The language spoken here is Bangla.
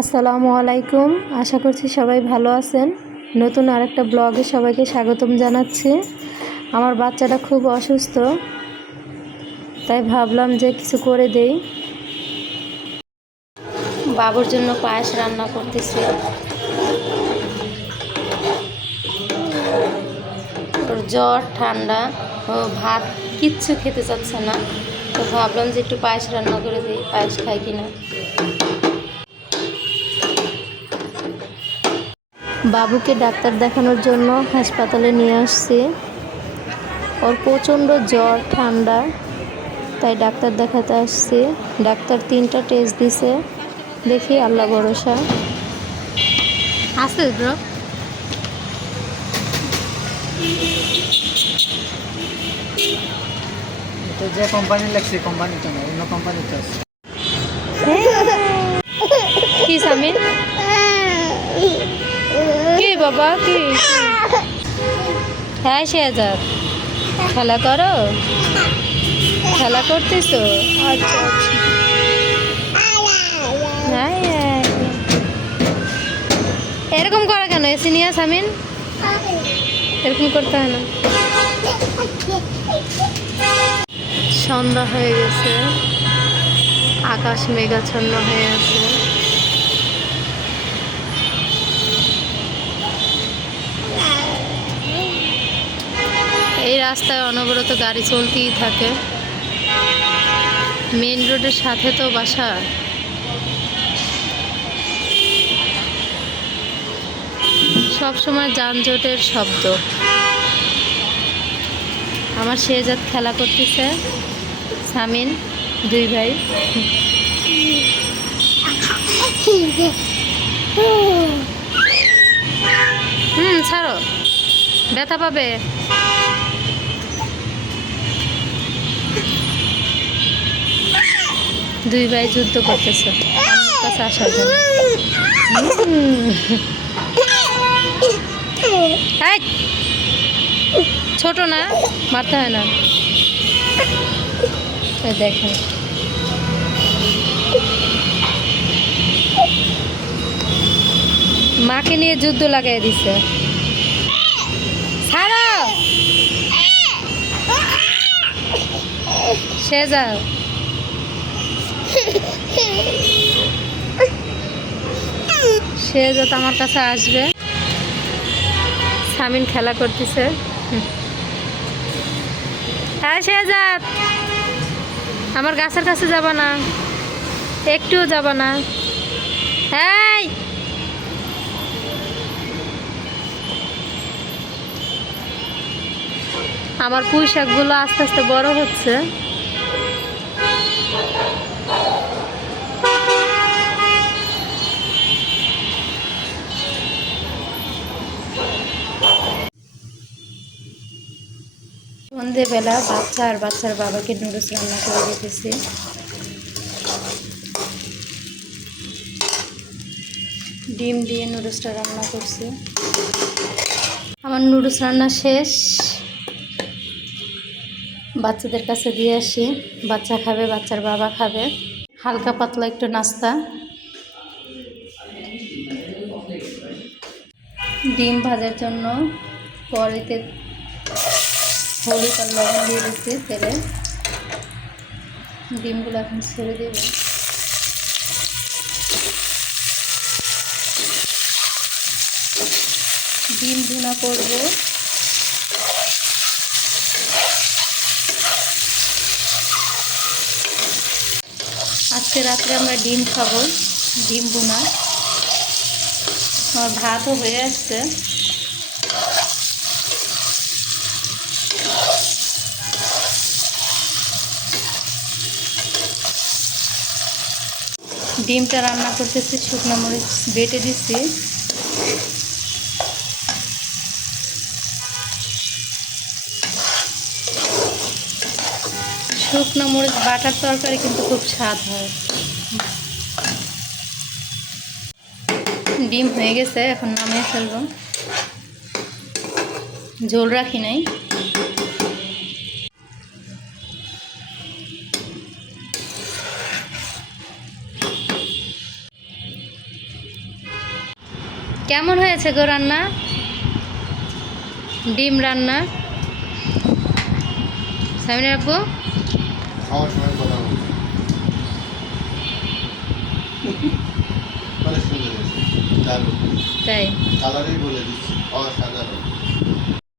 আসসালামু আলাইকুম। আশা করছি সবাই ভালো আছেন। নতুন আরেকটা ব্লগে সবাইকে স্বাগতম জানাচ্ছি। আমার বাচ্চাটা খুব অসুস্থ, তাই ভাবলাম যে কিছু করে দেই। বাবুর জন্য পায়েস রান্না করতেছি। ওর জ্বর ঠান্ডা, ও ভাত কিচ্ছু খেতে চাচ্ছে না, তো ভাবলাম যে একটু পায়েস রান্না করে দিই, পায়েস খাই কিনা। বাবুকে ডাক্তার দেখানোর জন্য হাসপাতালে নিয়ে আসছি। ওর প্রচণ্ড জ্বর ঠান্ডা, তাই ডাক্তার দেখাতে আসছি। ডাক্তার 3টা টেস্ট দিছে, দেখি আল্লাহ ভরসা আছে। ব্রো তো যে কোম্পানি লাগছে কোম্পানিটা না, অন্য কোম্পানিতে আছে। কি সামিন, কি বাবা, কি? হ্যাঁ শেহজাদ, খেলা করো, খেলা করতেছো? আচ্ছা আচ্ছা। হ্যাঁ এরকম করা কেন? এসি নিয়ে সামিন, এরকম করতে হয় না। সন্ধ্যা হয়ে গেছে, আকাশ মেঘাচ্ছন্ন হয়ে আছে। এই রাস্তায় অনবরত গাড়ি চলতেই থাকে। মেইন রোডের সাথে তো বাসা। সব সময় যানজটের শব্দ। আমার শেহজাদ খেলা করতেছে, সামিন, 2 ভাই। ছাড়ো, ব্যথা পাবে। দুই ভাই যুদ্ধ করতেছে আমার কাছে আসার জন্য। ছোট না, মারতে হয় না। দেখেন, মাকে নিয়ে যুদ্ধ লাগাই দিছে। ছাড়ো শেহজাদ। শেহজাদ আমার কাছে আসবে। সামিন খেলা করতেছে। হ্যাঁ শেহজাদ, আমার গাছের কাছে যাবা না, একটুও যাবা না। হ্যাঁ আমার পুঁই শাকগুলো আস্তে আস্তে বড় হচ্ছে। সন্ধেবেলা বাচ্চা আর বাচ্চার বাবাকে নুডলস রান্না করে দিতেছি। ডিম দিয়ে নুডলসটা রান্না করছি। আমার নুডলস রান্না শেষ, বাচ্চাদের কাছে দিয়ে আসি। বাচ্চা খাবে, বাচ্চার বাবা খাবে। হালকা পাতলা একটু নাস্তা। ডিম ভাজার জন্য কড়াইতে হলুদ আর লবণ দিয়ে দিচ্ছি তেলে। ডিমগুলো এখন ছেড়ে দেব। ডিম ভুনা করব। আজকে রাত্রে আমরা ডিম খাবো, ডিম ভুনা। আমার ভাতও হয়ে আসছে। ডিমটা রান্না করতেছি, শুকনো মরিচ বেটে দিচ্ছি। শুকনো মরিচ বাটার তরকারি কিন্তু খুব স্বাদ হয়। ডিম হয়ে গেছে, এখন নামিয়ে ফেলবো। ঝোল রাখি নাই। কেমন হয়েছে গো রান্না? ডিম রান্না সামিনা আপু? খাওয়ার সময় কথা বলবো। অনেক সুন্দর হয়েছে, দারুণ। তাই কালারই বলে দিচ্ছি, অসাধারণ।